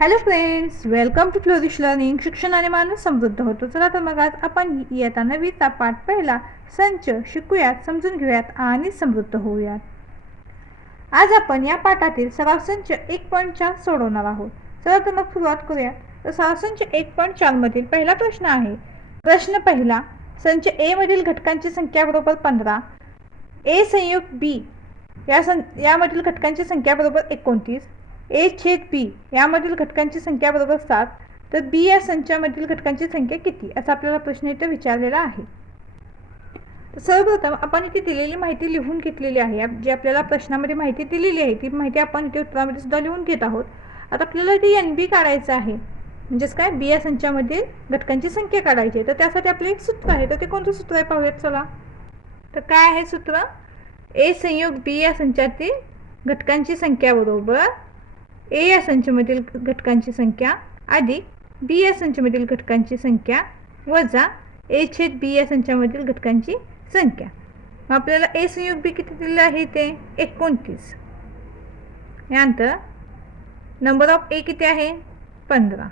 Hello friends welcome to flourish learning शिक्षणाने माणूस समृद्ध होतो. चला तर मग आज आपण इयत्ता नवीचा पाठ पहिला संच शिकूयात समजून घेऊयात आणि समृद्ध होऊयात. आज आपण या पाठातील सराव संच एक पॉईंट चार सोडवणार आहोत. चला तर मग सुरुवात करूया तर सराव संच एक पॉईंट चारमधील पहिला प्रश्न आहे. प्रश्न पहिला संच ए मधील घटकांची संख्या बरोबर पंधरा. ए संयुक्त बी या सं यामधील घटकांची संख्या बरोबर एकोणतीस. ए छेद बी यामधील घटकांची संख्या बरोबर सात तर बी या संचामधील घटकांची संख्या किती? असा आपल्याला प्रश्न इथे विचारलेला आहे. तर सर्वप्रथम आपण इथे दिलेली माहिती लिहून घेतलेली आहे. जी आपल्याला प्रश्नामध्ये माहिती दिलेली आहे ती माहिती आपण इथे उत्तरामध्ये सुद्धा लिहून घेत आहोत. आता आपल्याला इथे एन बी काढायचं आहे. म्हणजेच काय? बी या संचामधील घटकांची संख्या काढायची आहे. तर त्यासाठी आपलं एक सूत्र आहे. तर ते कोणतं सूत्र आहे पाहूयात चला. तर काय आहे सूत्र? ए संयोग बी या संचातील घटकांची संख्या बरोबर ए या संचमधील घटकांची संख्या अधिक बी या संचमधील घटकांची संख्या वजा ए छेद बी या संचामधील घटकांची संख्या. मग आपल्याला ए संयोग बी किती दिलेलं आहे ते एकोणतीस. यानंतर नंबर ऑफ ए किती आहे? पंधरा.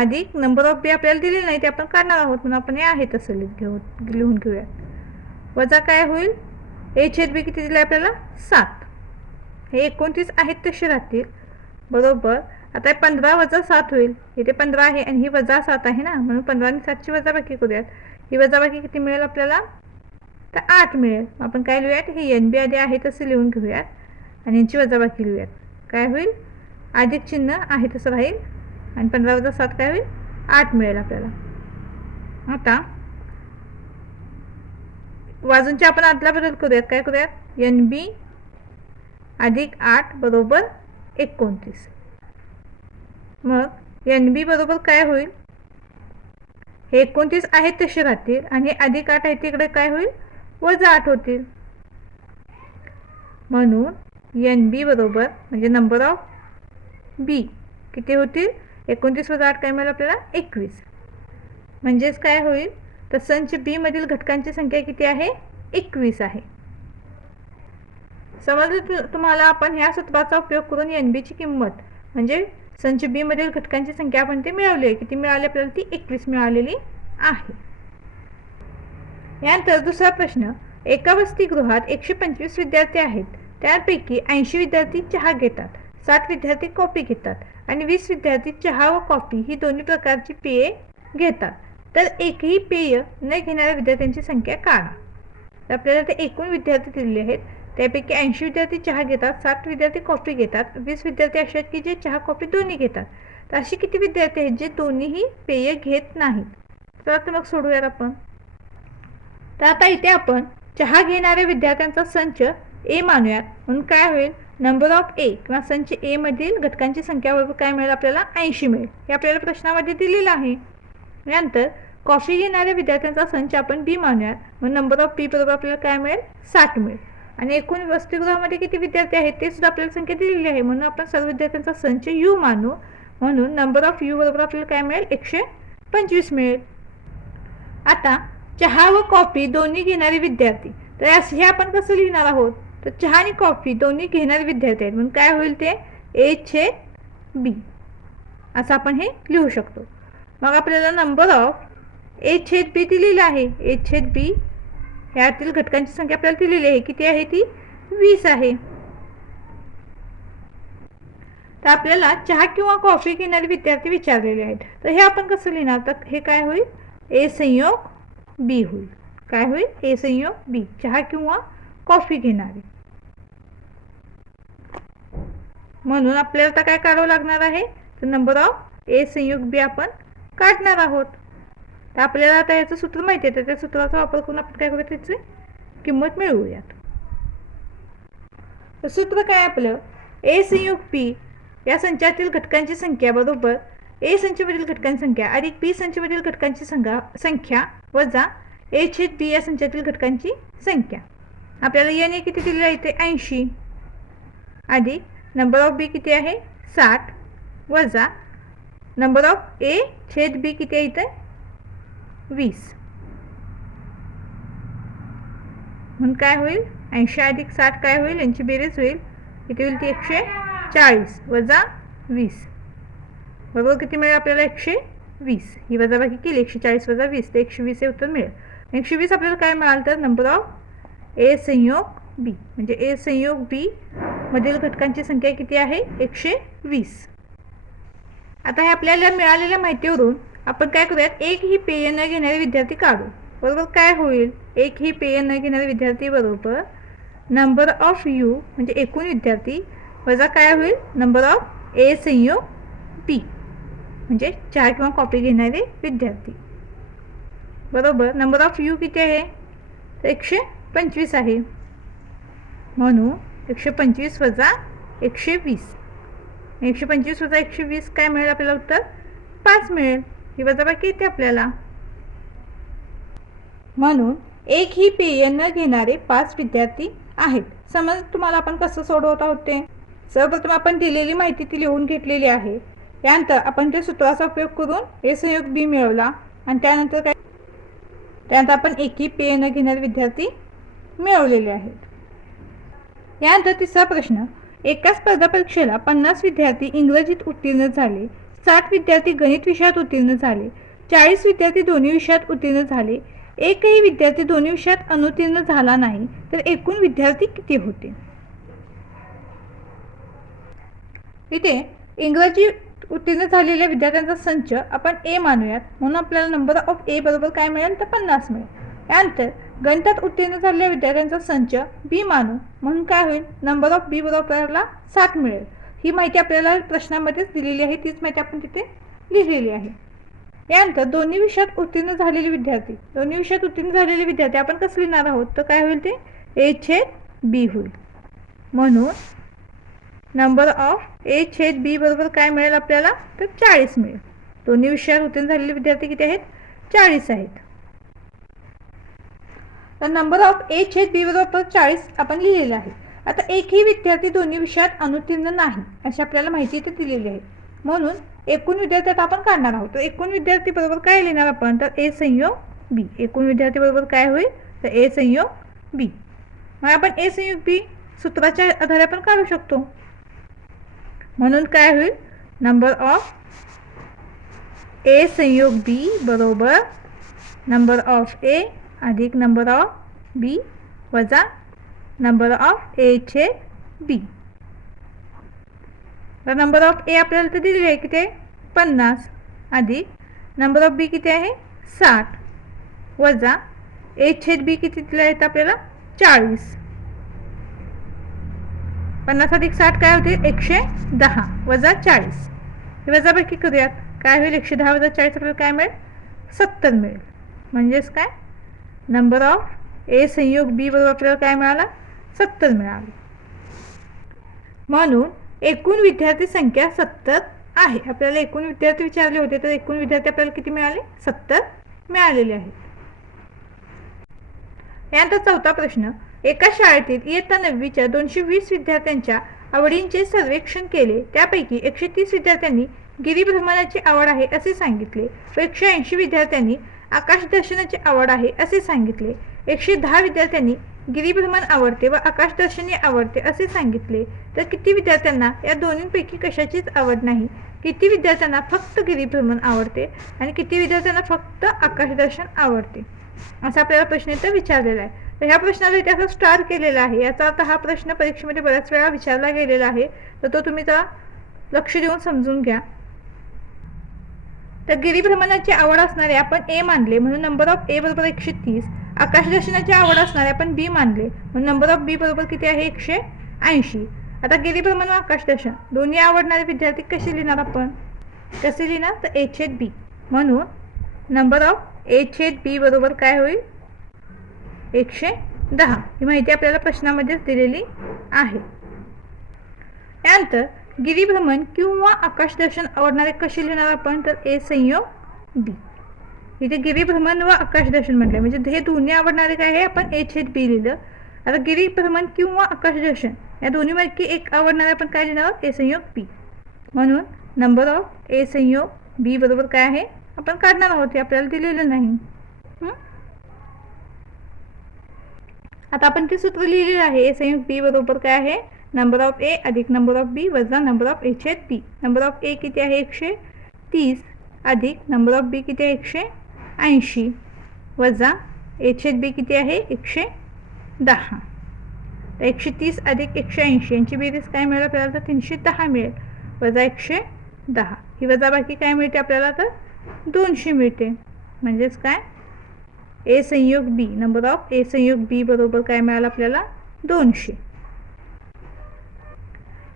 अधिक नंबर ऑफ बी आपल्याला दिलेलं नाही ते आपण काढणार आहोत म्हणून आपण हे आहे तसं लिह घेऊ लिहून घेऊयात. वजा काय होईल? ए छेद बी किती दिलं आपल्याला? सात. हे एकोणतीस आहेत तसे राहतील. बरोबर? आता हे पंधरा वजा सात होईल. इथे पंधरा आहे आणि ही वजा सात आहे ना? म्हणून पंधरा आणि सातची वजाबाकी करूयात. ही वजाबाकी किती मिळेल आपल्याला? तर आठ मिळेल. आपण काय लिहूयात? हे एन बी आधी आहे तसं लिहून घेऊयात. आणि यांची वजाबाकी लिहूयात. काय होईल? अधिक चिन्ह आहे तसं राहील. आणि पंधरा वजा सात काय होईल? आठ मिळेल आपल्याला. आता वाजूंच्या आपण आदला बदल करूयात. काय करूयात? एन बी अधिक आठ बरोबर एकोणतीस. मग एन बी बरोबर काय होईल? हे एकोणतीस आहेत तसे राहतील आणि अधिक आठ आहे तिकडे काय होईल? वजा आठ होतील. म्हणून एन बी बरोबर म्हणजे नंबर ऑफ बी किती होतील? एकोणतीस वजा आठ काय मिळेल आपल्याला? एकवीस. म्हणजेच काय होईल? तर संच बीमधील घटकांची संख्या किती आहे? एकवीस आहे. समजलं तुम्हाला आपण ह्या सूत्राचा उपयोग करून एन बीची किंमत म्हणजे संच बी मधील घटकांची संख्या आपण ते मिळवली आहे किती मिळाली आपल्याला ती एकवीस मिळालेली आहे. यानंतर दुसरा प्रश्न एका वसतिगृहात एकशे पंचवीस विद्यार्थी आहेत त्यापैकी ऐंशी विद्यार्थी चहा घेतात सात विद्यार्थी कॉफी घेतात आणि वीस विद्यार्थी चहा व कॉफी ही दोन्ही प्रकारची पेये घेतात. तर एकही पेय न घेणाऱ्या विद्यार्थ्यांची संख्या काढा. तर आपल्याला ते एकूण विद्यार्थी दिलेले आहेत त्यापैकी ऐंशी विद्यार्थी चहा घेतात साठ विद्यार्थी कॉफी घेतात वीस विद्यार्थी असे आहेत की जे चहा कॉफी दोन्ही घेतात. तर असे किती विद्यार्थी आहेत जे दोन्हीही पेय घेत नाहीत? तर आता मग सोडूयात आपण. तर आता इथे आपण चहा घेणाऱ्या विद्यार्थ्यांचा संच ए मानूयात. म्हणून काय होईल? नंबर ऑफ ए किंवा संच ए मधील घटकांची संख्या बरोबर काय मिळेल? आपल्याला ऐंशी मिळेल. हे आपल्याला प्रश्नामध्ये दिलेलं आहे. यानंतर कॉफी घेणाऱ्या विद्यार्थ्यांचा संच आपण बी मानूयात. मग नंबर ऑफ बी बरोबर आपल्याला काय मिळेल? साठ मिळेल. आणि एकूण वसतिगृहामध्ये किती विद्यार्थी आहेत ते सुद्धा आपल्याला संख्या दिलेली आहे. म्हणून आपण सर्व विद्यार्थ्यांचा संच यू मानू. म्हणून नंबर ऑफ यू बरोबर आपल्याला काय मिळेल? एकशे पंचवीस मिळेल. आता चहा व कॉफी दोन्ही घेणारे विद्यार्थी. तर यास- हे आपण कसं लिहिणार आहोत? तर चहा आणि कॉफी दोन्ही घेणारे विद्यार्थी आहेत. म्हणून काय होईल ते? ए छे बी असं आपण हे लिहू शकतो. मग आपल्याला नंबर ऑफ ए छेद बी दिलेला आहे. ए छेद बी यातील घटकांची संख्या आपल्याला दिलेली आहे. किती आहे ती? वीस आहे. तर आपल्याला चहा किंवा कॉफी घेणारे विद्यार्थी विचारलेले आहेत. तर हे आपण कसं लिहिणार? तर हे काय होईल? ए संयोग बी होईल. काय होईल? ए संयोग बी चहा किंवा कॉफी घेणारे. म्हणून आपल्याला आता काय काढावं लागणार आहे? तर नंबर ऑफ ए संयोग बी आपण काढणार आहोत. तर आपल्याला आता याचं सूत्र माहिती आहे तर त्या सूत्राचा वापर करून आपण काय करूया त्याची किंमत मिळवूयात. तर सूत्र काय आपलं? ए संयोग पी या संचातील घटकांची संख्या बरोबर ए संचमधील घटकांची संख्या अधिक बी संचमधील घटकांची संख्या संख्या वजा ए छेद बी या संचातील घटकांची संख्या. आपल्याला एन ए किती दिलेलं आहे ते ऐंशी. अधिक नंबर ऑफ बी किती आहे? साठ. वजा नंबर ऑफ ए छेद बी किती आहे इथे? वीस. म्हणून काय होईल? ऐंशी अधिक साठ काय होईल? यांची बेरीज होईल. किती होईल ती? एकशे चाळीस वजा वीस. बरोबर किती मिळेल आपल्याला? एकशे वीस. ही वजाबाकी केली. एकशे चाळीस वजा वीस. तर एकशे वीस हे उत्तर मिळेल. एकशे वीस आपल्याला काय मिळालं तर? नंबर ऑफ ए संयोग बी म्हणजे ए संयोग बी मधील घटकांची संख्या किती आहे? एकशे वीस. आता हे आपल्याला मिळालेल्या माहितीवरून आपण काय करूयात? एक ही पेय न घेणारे विद्यार्थी काढू. बरोबर काय होईल? एक ही पेय न घेणारे विद्यार्थी बरोबर नंबर ऑफ यू म्हणजे एकूण विद्यार्थी वजा काय होईल? नंबर ऑफ ए संयोग पी म्हणजे चार किंवा कॉपी घेणारे विद्यार्थी. बरोबर? नंबर ऑफ यू किती आहे? तर एकशे पंचवीस आहे. म्हणून एकशे पंचवीस वजा एकशे वीस. एकशे पंचवीस वजा एकशे वीस काय मिळेल आपल्याला उत्तर? पाच मिळेल. ही वजाबाकी येते आपल्याला? म्हणून एक ही पेय न घेणारे पाच विद्यार्थी आहेत. समज तुम्हाला आपण कसं सोडवत आहोत ते सर्वप्रथम आपण दिलेली माहिती ती लिहून घेतलेली आहे. त्यानंतर आपण त्या सूत्राचा उपयोग करून ए संयोग बी मिळवला. आणि त्यानंतर काय? त्यानंतर आपण एकही पेय न घेणारे विद्यार्थी मिळवलेले आहेत. यानंतर तिसरा प्रश्न. एका स्पर्धा परीक्षेला पन्नास विद्यार्थी इंग्रजीत उत्तीर्ण झाले. साठ विद्यार्थी गणित विषयात उत्तीर्ण झाले. चाळीस विद्यार्थी दोन्ही विषयात उत्तीर्ण झाले. एकही विद्यार्थी दोन्ही विषयात अनुत्तीर्ण झाला नाही तर एकूण विद्यार्थी किती होते? इथे इंग्रजी उत्तीर्ण झालेल्या विद्यार्थ्यांचा संच आपण ए मानूयात. म्हणून आपल्याला नंबर ऑफ ए बरोबर काय मिळेल? तर पन्नास मिळेल. यानंतर गणितात उत्तीर्ण झालेल्या विद्यार्थ्यांचा संच बी मानू. म्हणून काय होईल? नंबर ऑफ बी बरोबर आपल्याला सात मिळेल. ही माहिती आपल्याला प्रश्नामध्येच दिलेली आहे. तीच माहिती आपण तिथे लिहिलेली आहे. यानंतर दोन्ही विषयात उत्तीर्ण झालेले विद्यार्थी दोन्ही विषयात उत्तीर्ण झालेले विद्यार्थी आपण कसं लिहिणार आहोत? तर काय होईल ते? ए छेद बी होईल. म्हणून नंबर ऑफ ए छेद बी बरोबर काय मिळेल आपल्याला? तर चाळीस मिळेल. दोन्ही विषयात उत्तीर्ण झालेले विद्यार्थी किती आहेत? चाळीस आहेत. तर नंबर ऑफ ए छेद बी बरोबर चाळीस आपण लिहिलेले आहे. आता एकही विद्यार्थी दोन्ही विषयात अनुत्तीर्ण नाही अशी आपल्याला माहिती इथे दिलेली आहे. म्हणून एकूण विद्यार्थ्यात आपण काढणार आहोत. तर एकूण विद्यार्थी बरोबर काय लिहिणार आपण? तर ए संयोग बी. एकूण विद्यार्थी बरोबर काय होईल? तर ए संयोग बी. मग आपण ए संयोग बी सूत्राच्या आधारे आपण काढू शकतो. म्हणून काय होईल? नंबर ऑफ ए संयोग बी बरोबर नंबर ऑफ ए अधिक नंबर ऑफ बी वजा नंबर ऑफ ए छे बी तर नंबर ऑफ ए आपल्याला तर दिलेली आहे किती? आहे पन्नास. अधिक नंबर ऑफ बी किती आहे? साठ. वजा ए छेद बी किती दिले आहेत आपल्याला? चाळीस. पन्नास अधिक साठ काय होते? एकशे दहा. वजा चाळीस. हे वजाबाकी करूयात. काय होईल? एकशे दहा वजा चाळीस आपल्याला काय मिळेल? सत्तर मिळेल. म्हणजेच काय? नंबर ऑफ ए संयोग बी बरोबर आपल्याला काय मिळाला? सत्तर मिळाली. म्हणून एकूण विद्यार्थी संख्या सत्तर आहे. आपल्याला एकूण विद्यार्थी विचारले होते तर एकूण विद्यार्थी आपल्याला किती मिळाले? सत्तर मिळालेले आहेत. यानंतर चौथा प्रश्न एका शाळेतील इयत्ता नववीच्या दोनशे वीस विद्यार्थ्यांच्या आवडींचे सर्वेक्षण केले. त्यापैकी एकशे तीस विद्यार्थ्यांनी गिरीभ्रमणाची आवड आहे असे सांगितले. व एकशे ऐंशी विद्यार्थ्यांनी आकाशदर्शनाची आवड आहे असे सांगितले. एकशे दहा विद्यार्थ्यांनी गिरीभ्रमण आवडते व आकाशदर्शनी आवडते असे सांगितले. तर किती विद्यार्थ्यांना या दोन्हीपैकी कशाचीच आवड नाही? किती विद्यार्थ्यांना फक्त गिरीभ्रमण आवडते आणि किती विद्यार्थ्यांना फक्त आकाशदर्शन आवडते? असा आपल्याला प्रश्न इथं विचारलेला आहे. तर ह्या प्रश्नाला इथे असं स्टार केलेला आहे. याचा अर्थ हा प्रश्न परीक्षेमध्ये बऱ्याच वेळा विचारला गेलेला आहे. तर तो तुम्ही तर लक्ष देऊन समजून घ्या. तर गिरीभ्रमणाची आवड असणारे आपण ए मानले. म्हणून नंबर ऑफ ए बरोबर एकशे तीस. आकाशदर्शनाची आवड असणारे आपण बी मानले. मग नंबर ऑफ बी बरोबर किती आहे? एकशे ऐंशी. आता गिरिभ्रमण व आकाशदर्शन. दोन्ही आवडणारे विद्यार्थी कसे लिहिणार आपण? कसे लिहिणार? तर ए छेद बी म्हणून नंबर ऑफ ए छेद बी बरोबर काय होईल? एकशे दहा. ही माहिती आपल्याला प्रश्नामध्येच दिलेली आहे. त्यानंतर गिरीभ्रमण किंवा आकाशदर्शन आवडणारे कसे लिहिणार आपण? तर ए संयोग बी इथे गिरीभ्रमण व आकाशदर्शन म्हटलं म्हणजे हे दोन्ही आवडणारे काय आहे? आपण एच एच बी लिहिलं. आता गिरीभ्रमण किंवा आकाशदर्शन या दोन्हीपैकी एक आवडणारे आपण काय लिहिणार आहोत? ए संयोग बी म्हणून नंबर ऑफ ए संयोग बी बरोबर काय आहे? आपण काढणार आहोत हे आपल्याला दिलेलं नाही. आता आपण ते सूत्र लिहिलेलं आहे. ए संयोग बी बरोबर काय आहे? नंबर ऑफ ए अधिक नंबर ऑफ बी वजा number of H H B number of A किती आहे? एकशे तीस अधिक नंबर ऑफ बी किती आहे? एकशे ऐंशी वजा एच एच बी किती आहे? एकशे दहा. तर एकशे तीस अधिक एकशे ऐंशी यांची बेरीज काय मिळेल आपल्याला? तर तीनशे दहा मिळेल. वजा एकशे दहा. ही वजा बाकी काय मिळते आपल्याला? तर दोनशे मिळते. म्हणजेच काय? ए संयोग बी. नंबर ऑफ ए संयोग बी बरोबर काय मिळालं आपल्याला? दोनशे.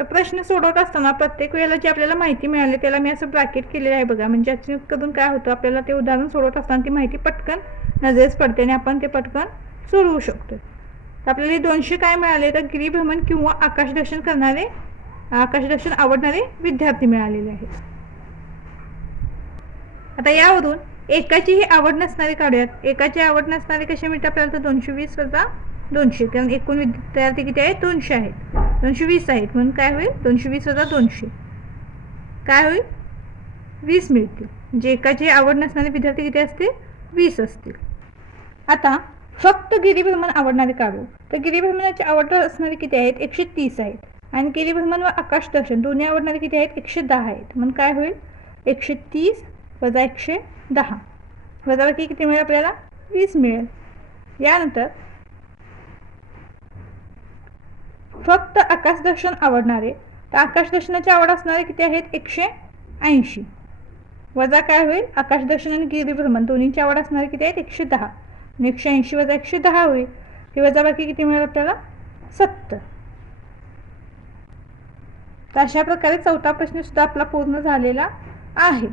तर प्रश्न सोडवत असताना प्रत्येक वेळेला जी आपल्याला माहिती मिळाली त्याला मी असं ब्रॅकेट केलेलं आहे बघा. म्हणजे करून काय होतं आपल्याला ते उदाहरण सोडवत असताना ती माहिती पटकन नजरेस पडते आणि आपण ते पटकन सोडवू शकतो तर आपल्याला दोनशे काय मिळाले? तर गिरीभ्रमण किंवा आकाशदर्शन करणारे आकाशदर्शन आवडणारे विद्यार्थी मिळालेले आहेत. आता यावरून एकाची ही आवड नसणारी काढूयात. एकाची आवड नसणारे कसे मिळते आपल्याला? तर दोनशे वीस वजा दोनशे. कारण एकूण विद्यार्थी किती आहेत दोनशे आहेत. दोनशे वीस आहेत. म्हणून काय होईल? दोनशे वीस वजा दोनशे. काय होईल? वीस मिळतील. म्हणजे एकाची आवड नसणारे विद्यार्थी किती असतील? वीस असतील. आता फक्त गिरीभ्रमण आवडणारे काढू. तर गिरीभ्रमणाची आवड असणारे किती आहेत? एकशे तीस आहेत. आणि गिरीभ्रमण व आकाश दर्शन दोन्ही आवडणारे किती आहेत? एकशे दहा आहेत. म्हणून काय होईल? एकशे तीस वजा एकशे दहा. वजाबाकी किती मिळेल आपल्याला? वीस मिळेल. यानंतर फक्त आकाशदर्शन आवडणारे. तर आकाशदर्शनाची आवड असणारे किती आहेत? एकशे ऐंशी. वजा काय होईल? आकाशदर्शन आणि गिरीभ्रमण दोन्हीची आवड असणारे किती आहेत? एकशे दहा. एकशे ऐंशी वजा एकशे दहा होईल. ही वजाबाकी किती मिळेल आपल्याला? सत्तर. तर अशा प्रकारे चौथा प्रश्न सुद्धा आपला पूर्ण झालेला आहे.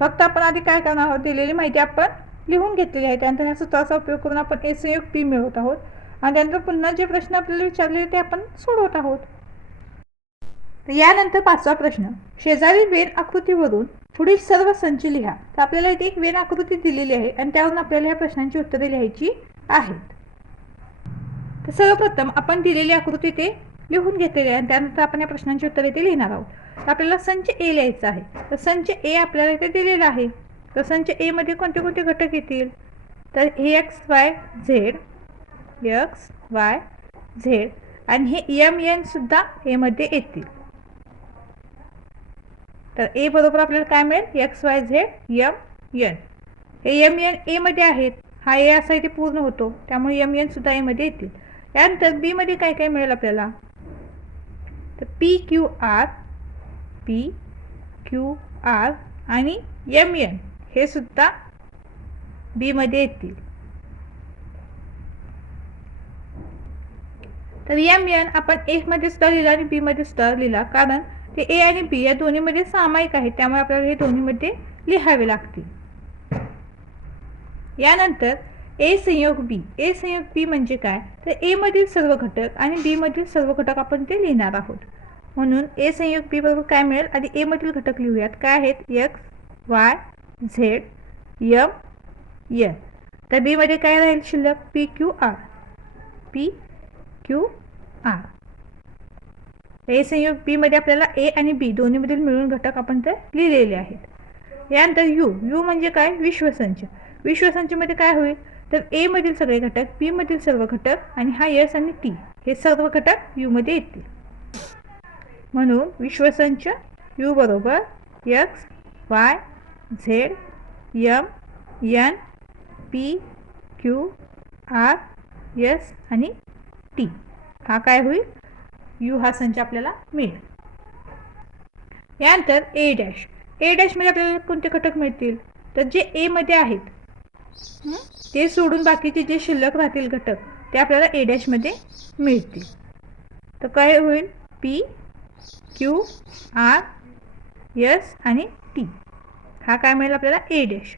फक्त आपण आधी काय करणार आहोत? दिलेली माहिती आपण लिहून घेतलेली आहे. त्यानंतर ह्या सूत्राचा उपयोग करून आपण ए संयोग पी मिळवत आहोत. आणि त्यानंतर पुन्हा जे प्रश्न आपल्याला विचारले ते आपण सोडवत आहोत. तर यानंतर पाचवा प्रश्न. शेजारी वेन आकृतीवरून पुढील सर्व संच लिहा. तर आपल्याला इथे एक वेन आकृती दिलेली आहे आणि त्यावरून आपल्याला ह्या प्रश्नांची उत्तरे लिहायची आहेत. तर सर्वप्रथम आपण दिलेली आकृती ते लिहून घेतलेली आहे आणि त्यानंतर आपण या प्रश्नांची उत्तरे ते लिहिणार आहोत. तर आपल्याला संच ए लिहायचा आहे. तर संच ए आपल्याला इथे दिलेला आहे. तर संच एमध्ये कोणते कोणते घटक येतील? तर A X Y Z X Y Z आणि हे एम एन सुद्धा एमध्ये येतील. तर ए बरोबर आपल्याला काय मिळेल? X Y Z M N हे एम एन एमध्ये आहेत. हा ए असा इथे पूर्ण होतो. त्यामुळे एम एन सुद्धा एमध्ये येतील. यानंतर बीमध्ये काय काय मिळेल आपल्याला? तर P Q R P Q R आणि एम एन हे सुद्धा बीमध्ये येतील. तर एम एन आपण एमध्ये स्तर लिहिला आणि बीमध्ये स्तर लिहिला. कारण ते ए आणि बी या दोन्हीमध्ये सामायिक आहे. त्यामुळे आपल्याला हे दोन्हीमध्ये लिहावे लागतील. यानंतर ए संयोग बी ए संयोग बी म्हणजे काय? तर ए मधील सर्व घटक आणि बी मधील सर्व घटक आपण ते लिहिणार आहोत. म्हणून ए संयोग बी बरोबर काय मिळेल? आधी ए मधील घटक लिहूयात. काय आहेत? एक्स वाय झेड यम य तर बीमध्ये काय राहील शिल्लक? P Q R P Q R A संयोग बीमध्ये आपल्याला ए आणि बी दोन्हीमधील मिळून घटक आपण ते लिहिलेले आहेत. यानंतर यू यू म्हणजे काय? विश्वसंच. विश्वसंचमध्ये काय होईल? तर एमधील सगळे घटक बीमधील सर्व घटक आणि हा यस आणि टी हे सर्व घटक यूमध्ये येतील. म्हणून विश्वसंच यू बरोबर X Y Z M N P Q R S आणि टी हा काय होईल? यू हा संच आपल्याला मिळेल. यानंतर ए डॅश. ए डॅशमध्ये आपल्याला कोणते घटक मिळतील? तर जे एमध्ये आहेत ते सोडून बाकीचे जे शिल्लक राहतील घटक ते आपल्याला ए डॅशमध्ये मिळतील. तर काय होईल? पी क्यू आर एस आणि टी. हा काय मिळेल आपल्याला? A dash.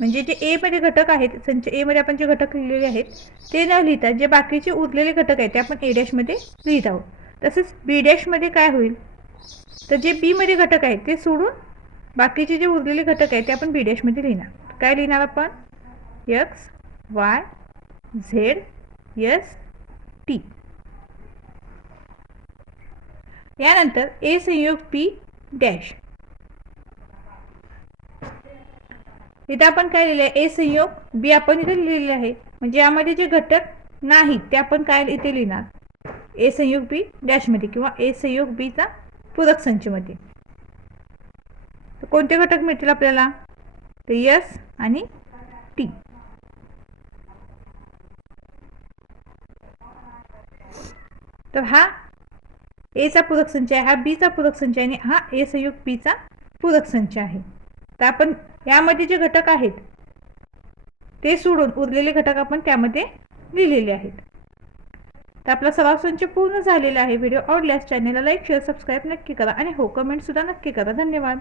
म्हणजे जे एमध्ये घटक आहेत संच एमध्ये आपण जे घटक लिहिलेले आहेत ते न लिहिता जे बाकीचे उरलेले घटक आहेत ते आपण ए डॅशमध्ये लिहित आहोत. तसेच बी डॅशमध्ये काय होईल? तर जे बीमध्ये घटक आहेत ते सोडून बाकीचे जे उरलेले घटक आहेत ते आपण बी डॅशमध्ये लिहिणार काय लिहिणार आपण? X Y Z S T यानंतर ए संयोग पी डॅश इथे आपण काय लिहिलं आहे ए संयोग बी आपण इथे लिहिलेले आहे. म्हणजे यामध्ये जे घटक नाहीत ते आपण काय इथे लिहिणार? ए संयोग बी डॅशमध्ये किंवा ए संयोग बीचा पूरक संचमध्ये कोणते घटक मिळतील आपल्याला? तर यस आणि टी. तर हा एचा पूरक संच आहे हा बीचा पूरक संच आहे आणि हा ए संयोग बीचा पूरक संच आहे. तर आपण यामध्ये जे घटक आहेत ते सोडून उरलेले घटक आपण त्यामध्ये लिहिलेले आहेत. तर आपला सराव संच पूर्ण झालेला आहे. व्हिडिओ आवडल्यास चॅनेलला लाईक शेअर सबस्क्राईब नक्की करा आणि हो कमेंटसुद्धा नक्की करा. धन्यवाद.